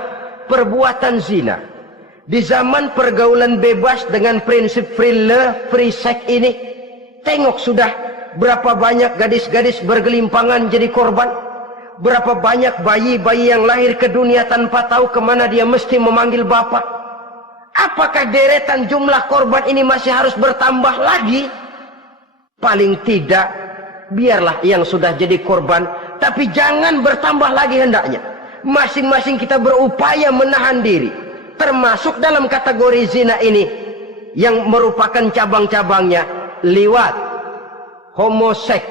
perbuatan zina. Di zaman pergaulan bebas dengan prinsip free love, free sex ini, tengok sudah berapa banyak gadis-gadis bergelimpangan jadi korban. Berapa banyak bayi-bayi yang lahir ke dunia tanpa tahu kemana dia mesti memanggil bapak. Apakah deretan jumlah korban ini masih harus bertambah lagi? Paling tidak, biarlah yang sudah jadi korban, tapi jangan bertambah lagi hendaknya. Masing-masing kita berupaya menahan diri. Termasuk dalam kategori zina ini, yang merupakan cabang-cabangnya, liwat, homoseks,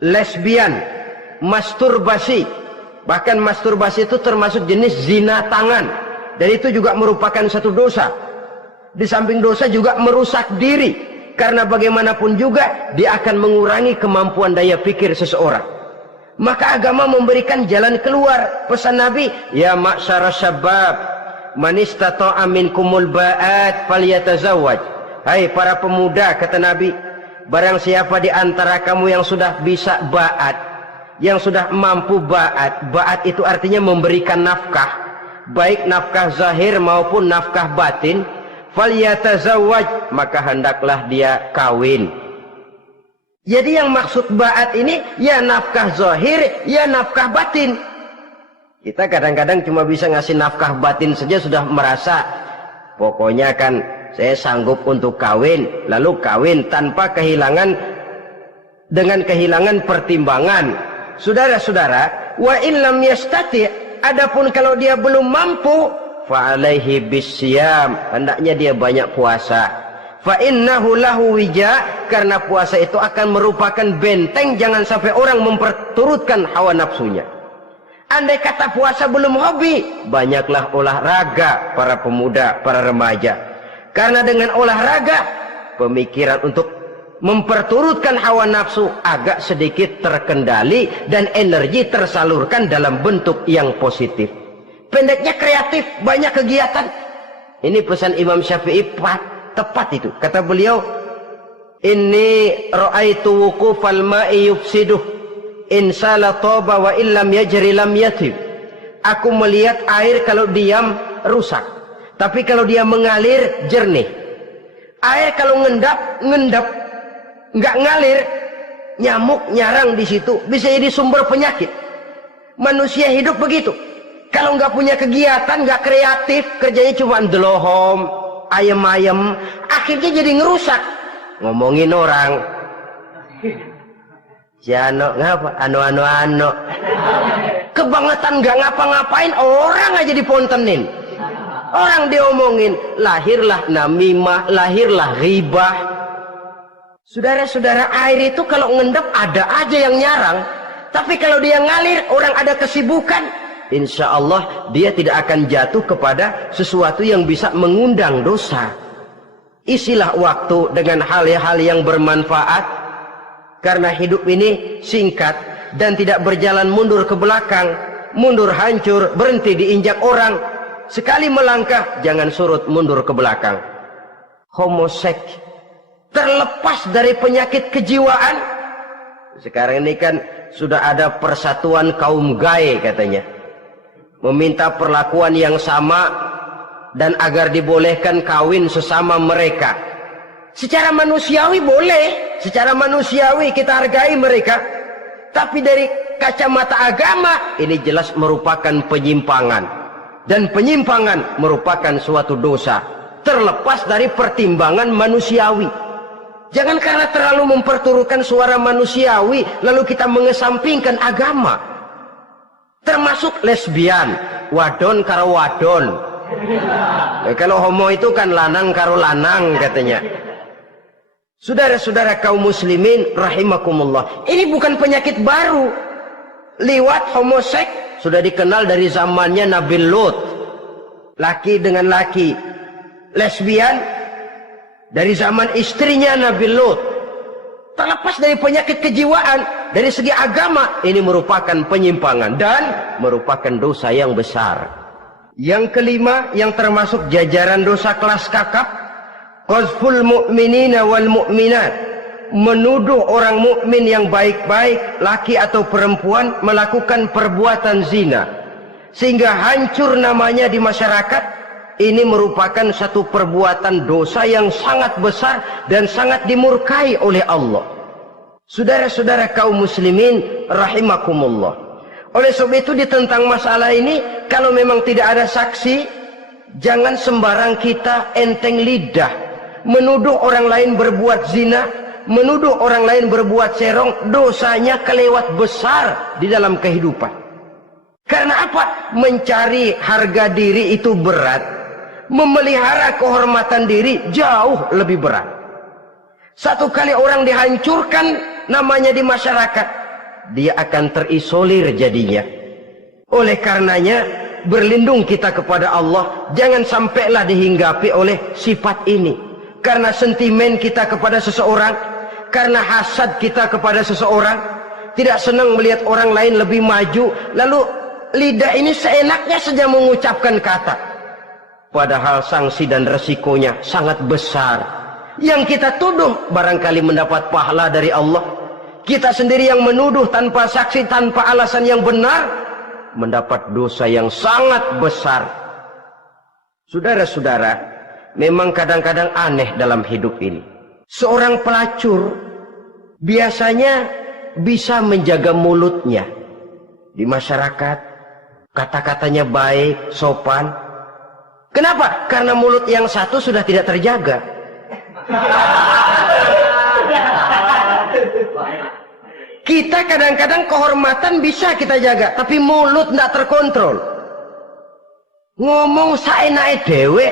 lesbian, masturbasi. Bahkan masturbasi itu termasuk jenis zina tangan. Dan itu juga merupakan satu dosa. Di samping dosa juga merusak diri. Karena bagaimanapun juga dia akan mengurangi kemampuan daya pikir seseorang. Maka agama memberikan jalan keluar. Pesan Nabi, ya ma'syara syabab, man istata'a minkumul ba'at falyatazawwaj. Hai para pemuda, kata Nabi, barang siapa di antara kamu yang sudah bisa ba'at, yang sudah mampu ba'at. Ba'at itu artinya memberikan nafkah, baik nafkah zahir maupun nafkah batin. Falyatazawwaj, maka hendaklah dia kawin. Jadi yang maksud ba'at ini ya nafkah zahir, ya nafkah batin. Kita kadang-kadang cuma bisa ngasih nafkah batin saja sudah merasa pokoknya kan saya sanggup untuk kawin, lalu kawin tanpa kehilangan, dengan kehilangan pertimbangan. Saudara-saudara, wa illam yastati, adapun kalau dia belum mampu, fa alaihi bisyam, hendaknya dia banyak puasa. Fa innahu lahu wija, karena puasa itu akan merupakan benteng jangan sampai orang memperturutkan hawa nafsunya. Andai kata puasa belum hobi, banyaklah olahraga para pemuda, para remaja. Karena dengan olahraga, pemikiran untuk memperturutkan hawa nafsu agak sedikit terkendali dan energi tersalurkan dalam bentuk yang positif. Pendeknya kreatif, banyak kegiatan. Ini pesan Imam Syafi'i tepat itu. Kata beliau, inni ra'aitu wuqufal ma'i yufsiduh, insala toba wa illam yajri lam yatib. Aku melihat air kalau diam rusak, tapi kalau dia mengalir jernih. Air kalau ngendap, nggak ngalir, nyamuk nyarang di situ, bisa jadi sumber penyakit. Manusia hidup begitu. Kalau nggak punya kegiatan, nggak kreatif, kerjanya cuma delohom, ayam-ayam, akhirnya jadi ngerusak. Ngomongin orang, si Ano ngapa? Ano. Kebangetan nggak ngapa-ngapain, orang aja dipontenin. Orang diomongin, lahirlah namimah, lahirlah ghibah. Saudara-saudara, air itu kalau ngendap ada aja yang nyarang. Tapi kalau dia ngalir, orang ada kesibukan, insya Allah dia tidak akan jatuh kepada sesuatu yang bisa mengundang dosa. Isilah waktu dengan hal-hal yang bermanfaat, karena hidup ini singkat dan tidak berjalan mundur ke belakang. Mundur hancur, berhenti diinjak orang. Sekali melangkah, jangan surut mundur ke belakang. Homoseks, terlepas dari penyakit kejiwaan. Sekarang ini kan sudah ada persatuan kaum gay katanya, meminta perlakuan yang sama dan agar dibolehkan kawin sesama mereka. Secara manusiawi boleh, secara manusiawi kita hargai mereka, tapi dari kacamata agama ini jelas merupakan penyimpangan, dan penyimpangan merupakan suatu dosa terlepas dari pertimbangan manusiawi. Jangan karena terlalu memperturutkan suara manusiawi lalu kita mengesampingkan agama. Termasuk lesbian, wadon karo wadon. Kalau homo itu kan lanang karo lanang katanya. Saudara-saudara kaum muslimin rahimakumullah, ini bukan penyakit baru. Liwat, homoseks sudah dikenal dari zamannya Nabi Lut, laki dengan laki. Lesbian dari zaman istrinya Nabi Lut. Terlepas dari penyakit kejiwaan, dari segi agama ini merupakan penyimpangan dan merupakan dosa yang besar. Yang kelima, yang termasuk jajaran dosa kelas kakap, qazful mu'minina wal mu'minat, menuduh orang mukmin yang baik-baik, laki atau perempuan, melakukan perbuatan zina sehingga hancur namanya di masyarakat. Ini merupakan satu perbuatan dosa yang sangat besar dan sangat dimurkai oleh Allah. Saudara-saudara kaum muslimin rahimakumullah, oleh sebab itu tentang masalah ini, kalau memang tidak ada saksi, jangan sembarang kita enteng lidah menuduh orang lain berbuat zina, menuduh orang lain berbuat serong. Dosanya kelewat besar di dalam kehidupan. Karena apa? Mencari harga diri itu berat, memelihara kehormatan diri jauh lebih berat. Satu kali orang dihancurkan namanya di masyarakat, dia akan terisolir jadinya. Oleh karenanya, berlindung kita kepada Allah, jangan sampailah dihinggapi oleh sifat ini. Karena sentimen kita kepada seseorang, karena hasad kita kepada seseorang, tidak senang melihat orang lain lebih maju, lalu lidah ini seenaknya saja mengucapkan kata. Padahal sanksi dan resikonya sangat besar. Yang kita tuduh barangkali mendapat pahala dari Allah. Kita sendiri yang menuduh tanpa saksi, tanpa alasan yang benar, mendapat dosa yang sangat besar. Saudara-saudara, memang kadang-kadang aneh dalam hidup ini. Seorang pelacur biasanya bisa menjaga mulutnya di masyarakat, kata-katanya baik, sopan. Kenapa? Karena mulut yang satu sudah tidak terjaga. Kita kadang-kadang kehormatan bisa kita jaga, tapi mulut tidak terkontrol. Ngomong saenake dhewe,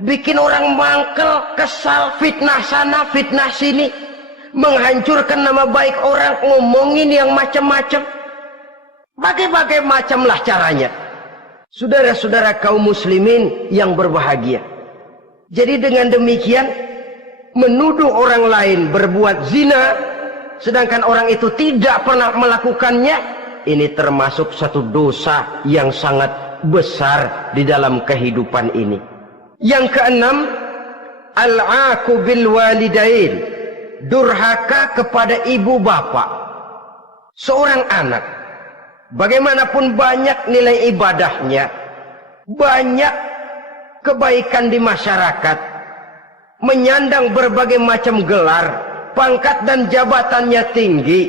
bikin orang mangkel, kesal, fitnah sana, fitnah sini, menghancurkan nama baik orang, ngomongin yang macam-macam. Bagai-bagai macamlah caranya. Saudara-saudara kaum muslimin yang berbahagia. Jadi dengan demikian, menuduh orang lain berbuat zina, sedangkan orang itu tidak pernah melakukannya, ini termasuk satu dosa yang sangat besar di dalam kehidupan ini. Yang keenam, al-'aqu bil walidain, durhaka kepada ibu bapak. Seorang anak, bagaimanapun banyak nilai ibadahnya, banyak kebaikan di masyarakat, menyandang berbagai macam gelar, pangkat dan jabatannya tinggi,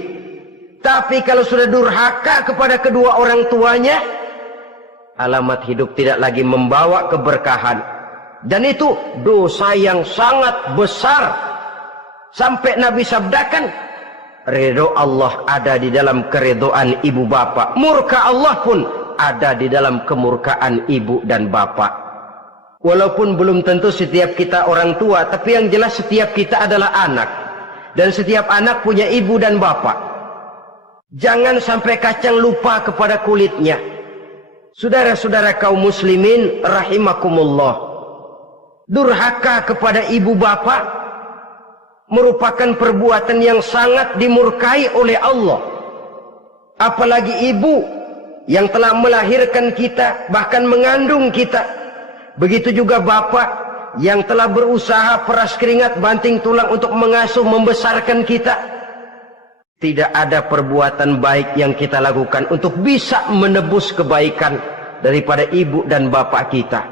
tapi kalau sudah durhaka kepada kedua orang tuanya, alamat hidup tidak lagi membawa keberkahan. Dan itu dosa yang sangat besar. Sampai Nabi sabdakan, ridho Allah ada di dalam keridhaan ibu bapak, murka Allah pun ada di dalam kemurkaan ibu dan bapak. Walaupun belum tentu setiap kita orang tua, tapi yang jelas setiap kita adalah anak, dan setiap anak punya ibu dan bapak. Jangan sampai kacang lupa kepada kulitnya. Saudara-saudara kaum muslimin rahimakumullah, durhaka kepada ibu bapak merupakan perbuatan yang sangat dimurkai oleh Allah. Apalagi ibu yang telah melahirkan kita, bahkan mengandung kita. Begitu juga bapak yang telah berusaha peras keringat banting tulang untuk mengasuh membesarkan kita. Tidak ada perbuatan baik yang kita lakukan untuk bisa menebus kebaikan daripada ibu dan bapak kita.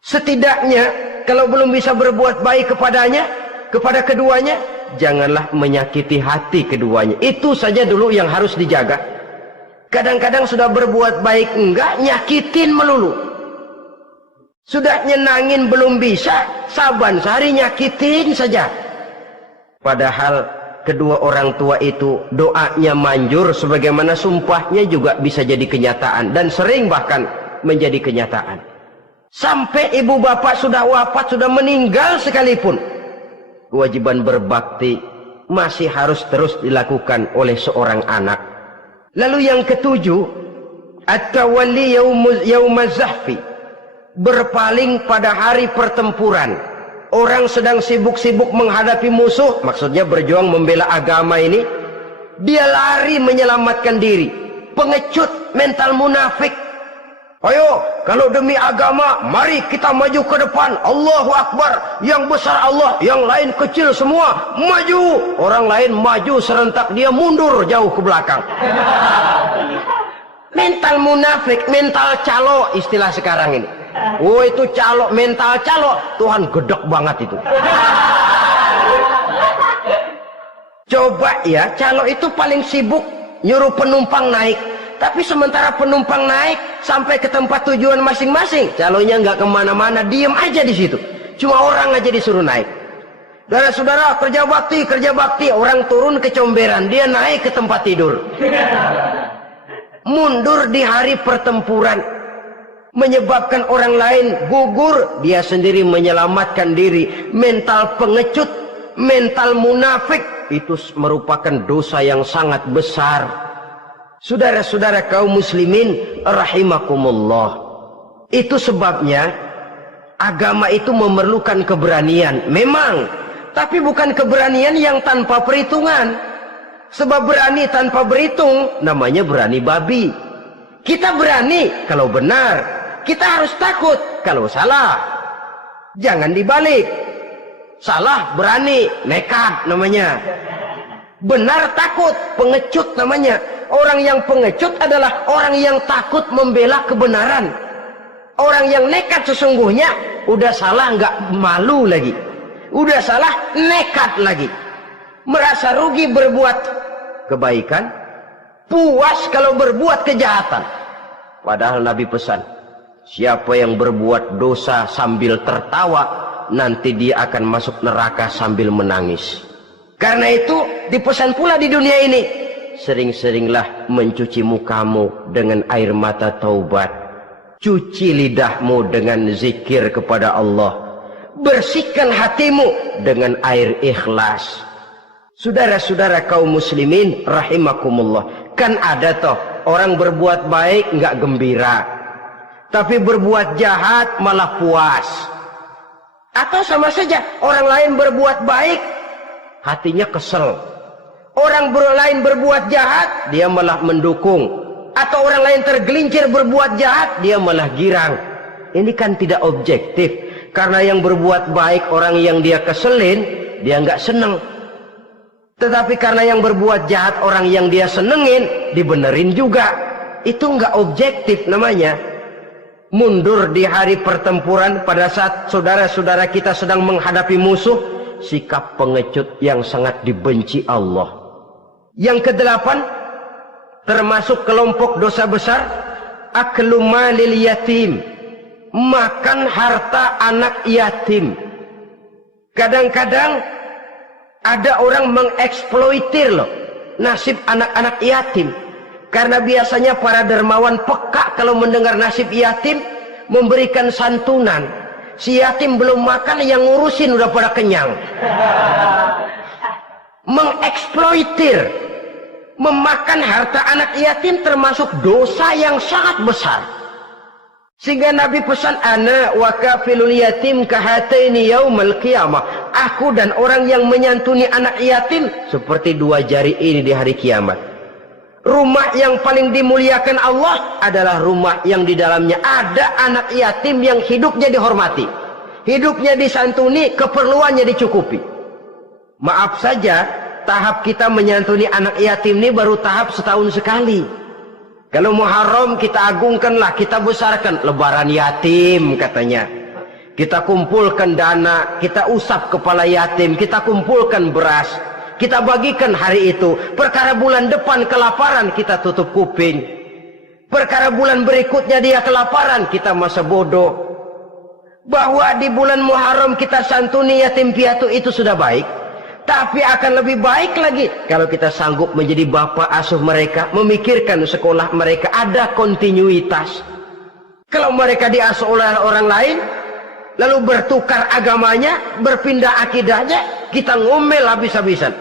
Setidaknya kalau belum bisa berbuat baik kepadanya, kepada keduanya, janganlah menyakiti hati keduanya. Itu saja dulu yang harus dijaga. Kadang-kadang sudah berbuat baik enggak, nyakitin melulu. Sudah nyenangin belum bisa, saban sehari nyakitin saja. Padahal kedua orang tua itu doanya manjur, sebagaimana sumpahnya juga bisa jadi kenyataan, dan sering bahkan menjadi kenyataan. Sampai ibu bapak sudah wafat, sudah meninggal sekalipun, kewajiban berbakti masih harus terus dilakukan oleh seorang anak. Lalu yang ketujuh, at-tawalli yaumaz zahfi, berpaling pada hari pertempuran. Orang sedang sibuk-sibuk menghadapi musuh, maksudnya berjuang membela agama ini, dia lari menyelamatkan diri. Pengecut, mental munafik. Ayo, kalau demi agama, mari kita maju ke depan. Allahu Akbar, yang besar Allah, yang lain kecil semua, maju. Orang lain maju serentak, dia mundur jauh ke belakang. Mental munafik, mental calo, istilah sekarang ini. Oh, itu calo, mental calo. Tuhan gedek banget itu. Coba ya, calo itu paling sibuk nyuruh penumpang naik. Tapi sementara penumpang naik sampai ke tempat tujuan masing-masing, calonya nggak kemana-mana, diem aja di situ. Cuma orang aja disuruh naik. Saudara-saudara, kerja bakti, orang turun kecomberan, dia naik ke tempat tidur. Mundur di hari pertempuran, menyebabkan orang lain gugur, dia sendiri menyelamatkan diri. Mental pengecut, mental munafik, itu merupakan dosa yang sangat besar. Saudara-saudara kaum muslimin rahimakumullah, itu sebabnya agama itu memerlukan keberanian memang, tapi bukan keberanian yang tanpa perhitungan. Sebab berani tanpa berhitung namanya berani babi. Kita berani kalau benar, kita harus takut kalau salah. Jangan dibalik, salah berani, nekat namanya. Benar takut, pengecut namanya. Orang yang pengecut adalah orang yang takut membela kebenaran. Orang yang nekat sesungguhnya udah salah nggak malu lagi, udah salah nekat lagi, merasa rugi berbuat kebaikan, puas kalau berbuat kejahatan. Padahal Nabi pesan, siapa yang berbuat dosa sambil tertawa, nanti dia akan masuk neraka sambil menangis. Karena itu dipesan pula di dunia ini, sering-seringlah mencuci mukamu dengan air mata taubat, cuci lidahmu dengan zikir kepada Allah, bersihkan hatimu dengan air ikhlas. Saudara-saudara kaum muslimin rahimakumullah, kan ada toh orang berbuat baik nggak gembira, tapi berbuat jahat malah puas. Atau sama saja, orang lain berbuat baik hatinya kesel, orang lain berbuat jahat dia malah mendukung, atau orang lain tergelincir berbuat jahat dia malah girang. Ini kan tidak objektif, karena yang berbuat baik orang yang dia keselin dia nggak seneng, tetapi karena yang berbuat jahat orang yang dia senengin dibenerin juga. Itu nggak objektif namanya. Mundur di hari pertempuran pada saat saudara-saudara kita sedang menghadapi musuh, sikap pengecut yang sangat dibenci Allah. Yang kedelapan, termasuk kelompok dosa besar, aklu malil yatim, makan harta anak yatim. Kadang-kadang ada orang mengeksploitir loh nasib anak-anak yatim, karena biasanya para dermawan peka kalau mendengar nasib yatim, memberikan santunan. Si yatim belum makan, yang ngurusin udah pada kenyang. Mengeksploitir, memakan harta anak yatim termasuk dosa yang sangat besar. Sehingga Nabi pesan, ana wa kafilul yatim kahataini yaumal qiyamah. Aku dan orang yang menyantuni anak yatim seperti dua jari ini di hari kiamat. Rumah yang paling dimuliakan Allah adalah rumah yang di dalamnya ada anak yatim yang hidupnya dihormati, hidupnya disantuni, keperluannya dicukupi. Maaf saja, tahap kita menyantuni anak yatim ini baru tahap setahun sekali. Kalau Muharram kita agungkanlah, kita besarkan. Lebaran yatim katanya, kita kumpulkan dana, kita usap kepala yatim, kita kumpulkan beras, kita bagikan hari itu. Perkara bulan depan kelaparan, kita tutup kuping. Perkara bulan berikutnya dia kelaparan, kita masa bodoh. Bahwa di bulan Muharram kita santuni yatim piatu itu sudah baik. Tapi akan lebih baik lagi kalau kita sanggup menjadi bapak asuh mereka, memikirkan sekolah mereka, ada kontinuitas. Kalau mereka diasuh oleh orang lain, lalu bertukar agamanya, berpindah akidahnya, kita ngomel habis-habisan.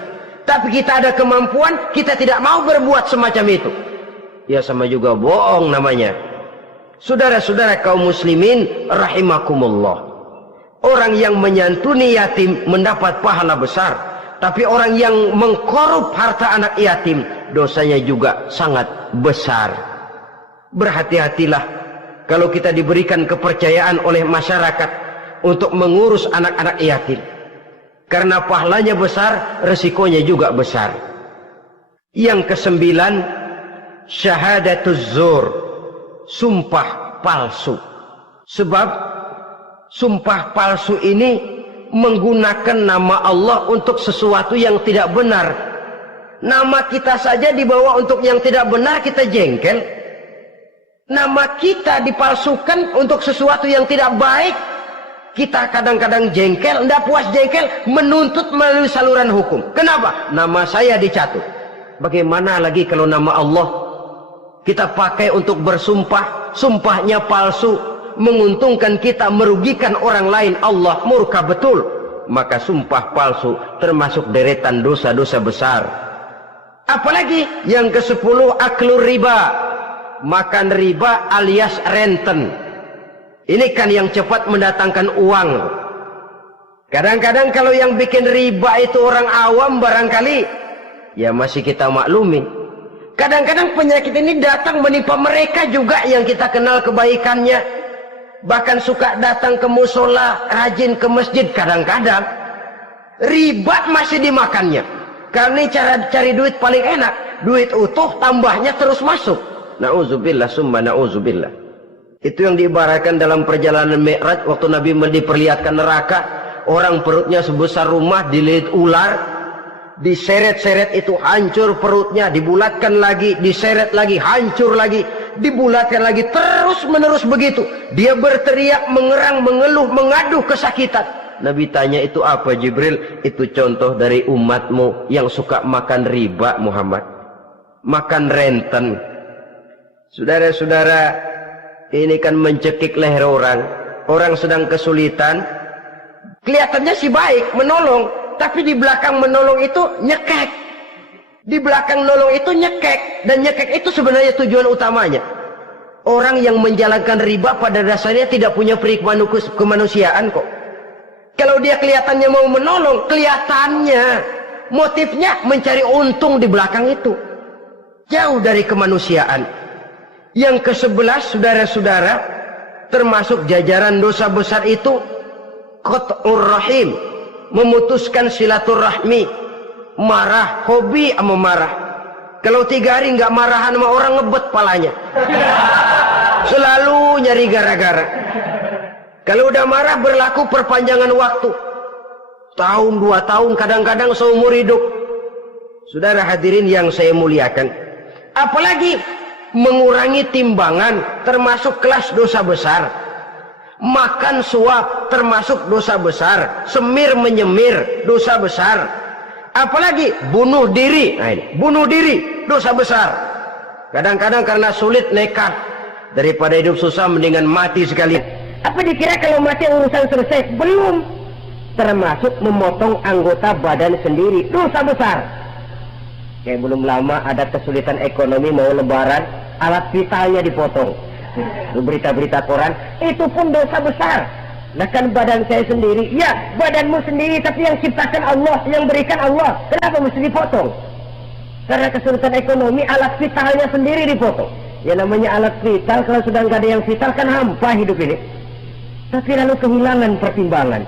Tapi kita ada kemampuan, kita tidak mau berbuat semacam itu. Ya sama juga bohong namanya. Saudara-saudara kaum muslimin rahimakumullah. Orang yang menyantuni yatim mendapat pahala besar. Tapi orang yang mengkorup harta anak yatim, dosanya juga sangat besar. Berhati-hatilah kalau kita diberikan kepercayaan oleh masyarakat untuk mengurus anak-anak yatim. Karena pahalanya besar, resikonya juga besar. Yang kesembilan, syahadatuz zur, sumpah palsu. Sebab sumpah palsu ini menggunakan nama Allah untuk sesuatu yang tidak benar. Nama kita saja dibawa untuk yang tidak benar, kita jengkel. Nama kita dipalsukan untuk sesuatu yang tidak baik, kita kadang-kadang jengkel, tidak puas jengkel, menuntut melalui saluran hukum. Kenapa? Nama saya dicatut. Bagaimana lagi kalau nama Allah kita pakai untuk bersumpah, sumpahnya palsu, menguntungkan kita, merugikan orang lain, Allah murka betul. Maka sumpah palsu termasuk deretan dosa-dosa besar. Apalagi yang ke-10, aklur riba, makan riba alias renten. Ini kan yang cepat mendatangkan uang. Kadang-kadang kalau yang bikin riba itu orang awam barangkali, ya masih kita maklumi. Kadang-kadang penyakit ini datang menimpa mereka juga yang kita kenal kebaikannya. Bahkan suka datang ke musola, rajin ke masjid. Kadang-kadang riba masih dimakannya. Karena cara cari duit paling enak, duit utuh tambahnya terus masuk. Na'udzubillah summa na'udzubillah. Itu yang diibaratkan dalam perjalanan Mi'raj waktu Nabi diperlihatkan neraka. Orang perutnya sebesar rumah dililit ular, diseret-seret itu hancur perutnya, dibulatkan lagi, diseret lagi, hancur lagi, dibulatkan lagi, terus menerus begitu. Dia berteriak, mengerang, mengeluh, mengaduh kesakitan. Nabi tanya, itu apa Jibril? Itu contoh dari umatmu yang suka makan riba Muhammad, makan renten. Saudara-saudara, ini kan mencekik leher orang. Orang sedang kesulitan, kelihatannya sih baik, menolong, tapi di belakang menolong itu nyekek. Di belakang nolong itu nyekek. Dan nyekek itu sebenarnya tujuan utamanya. Orang yang menjalankan riba pada dasarnya tidak punya kemanusiaan kok. Kalau dia kelihatannya mau menolong, kelihatannya motifnya mencari untung di belakang itu. Jauh dari kemanusiaan. Yang ke-11, saudara-saudara, termasuk jajaran dosa besar itu qat'ur rahim, memutuskan silaturahmi. Marah, hobi sama marah. Kalau 3 hari nggak marahan sama orang, ngebet palanya. Selalu nyari gara-gara. Kalau udah marah berlaku perpanjangan waktu. Tahun, 2 tahun, kadang-kadang seumur hidup. Saudara hadirin yang saya muliakan. Apalagi mengurangi timbangan termasuk kelas dosa besar. Makan suap termasuk dosa besar. Semir menyemir dosa besar. Apalagi bunuh diri. Nah ini, bunuh diri dosa besar. Kadang-kadang karena sulit nekat, daripada hidup susah mendingan mati sekali. Apa dikira kalau mati urusan selesai? Belum. Termasuk memotong anggota badan sendiri, dosa besar. Kayak belum lama ada kesulitan ekonomi, mau lebaran, alat vitalnya dipotong. Berita-berita koran, itu pun dosa besar. Nah kan badan saya sendiri, ya badanmu sendiri, tapi yang ciptakan Allah, yang berikan Allah, kenapa mesti dipotong? Karena kesulitan ekonomi, alat vitalnya sendiri dipotong. Ya namanya alat vital, kalau sudah nggak ada yang vital kan hampa hidup ini. Tapi lalu kehilangan pertimbangan.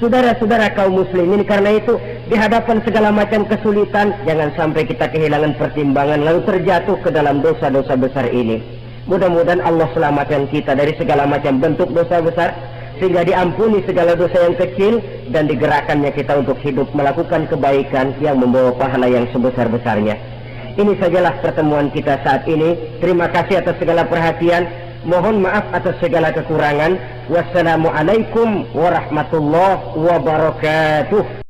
Saudara-saudara kaum muslimin, karena itu di hadapan segala macam kesulitan, jangan sampai kita kehilangan pertimbangan lalu terjatuh ke dalam dosa-dosa besar ini. Mudah-mudahan Allah selamatkan kita dari segala macam bentuk dosa besar, sehingga diampuni segala dosa yang kecil, dan digerakkannya kita untuk hidup melakukan kebaikan yang membawa pahala yang sebesar-besarnya. Ini sajalah pertemuan kita saat ini. Terima kasih atas segala perhatian. Mohon maaf atas segala kekurangan. Wassalamualaikum warahmatullahi wabarakatuh.